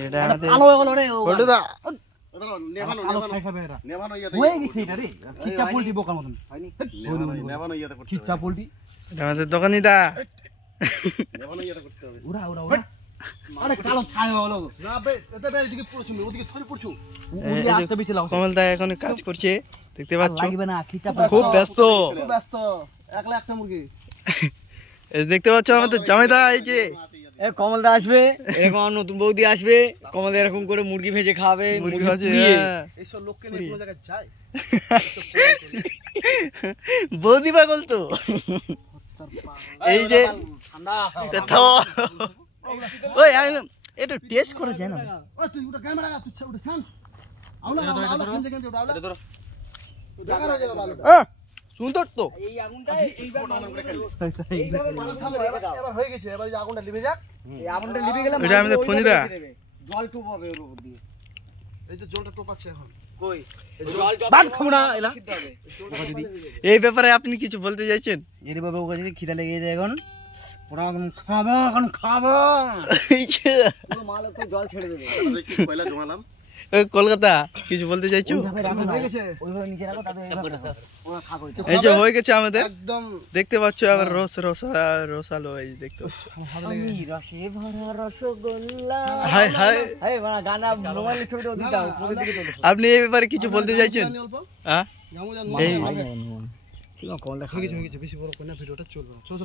এটা আমাদের কালো হলো রে ওটা দা নেভানো নেভানো ইয়াতে হয়ে গেছে এটা রে খিচা পোল্টি বোকার মতন হয়নি নেভানো ইয়াতে করতে খিচা পোল্টি এটা আমাদের দোকানি দা নেভানো ইয়াতে করতে হবে উড়া উড়া উড়া আরে কালো ছায়া হলো না বে এতে বে এদিকে পড়ছো ওদিকে ধরে পড়ছো ওই আসতে বেশি লাগাও কমল দা এখন কাজ করছে দেখতে পাচ্ছ লাগবে না খিচা খুব ব্যস্ত একলা একটা মুরগি এই দেখতে পাচ্ছ আমাদের জামাইদা এই যে এ কমল দা আসবে এরকম নতুন বৌদি আসবে কমল এরকম করে মুরগি ভেজে খাবে মুরগি ভাজে এই সব লোককে নিয়ে কোন জায়গায় যায় বৌদি পাগল তো এই যে ঠান্ডা ওই এটা টেস্ট করে যায় না ওই তুই ওটা ক্যামেরা তুই ওটা ছান আউলা আউলা কোন জায়গায় ওটা আউলা ধরো জায়গা হয়ে যাবে ভালো সুন্দর তো এই আগুনটা এইবার এবার হয়ে গেছে এবার এই আগুনটা লিভে যাক এই আগুনটা লিভে গেলে এটা আমাদের ফোনিদা জল টুপ হবে ওর উপর দিয়ে এই যে জলটা টোপাচ্ছে এখন কই জল বাদ খামনা এলা দিদি এই ব্যাপারে আপনি কিছু বলতে চাইছেন এর বাবা ওকে যদি খিদা লেগে যায় এখন ওরা এখন খাবো এই যে পুরো মাল তো জল ছেড়ে দেবে দেখি পয়লা জমালাম কলকাতা কিছু বলতে চাইছো হয়ে গেছে ওইভাবে নিচে রাখো তাহলে ওরা খাবে এই যে হয়ে গেছে আমাদের একদম দেখতে পাচ্ছো আবার রসালো এই দেখতে পাচ্ছো আমি রসে ভরা রসগোল্লা হাই হাই এই বড় গানা মোবাইলে ছবি দাও পুরো দিকে তোলো আপনি এই ব্যাপারে কিছু বলতে চাইছেন হ্যাঁ এই ঠিক আছে কল দেখা হয়ে গেছে বেশি বড় কোনা ভিডিওটা চলবে চল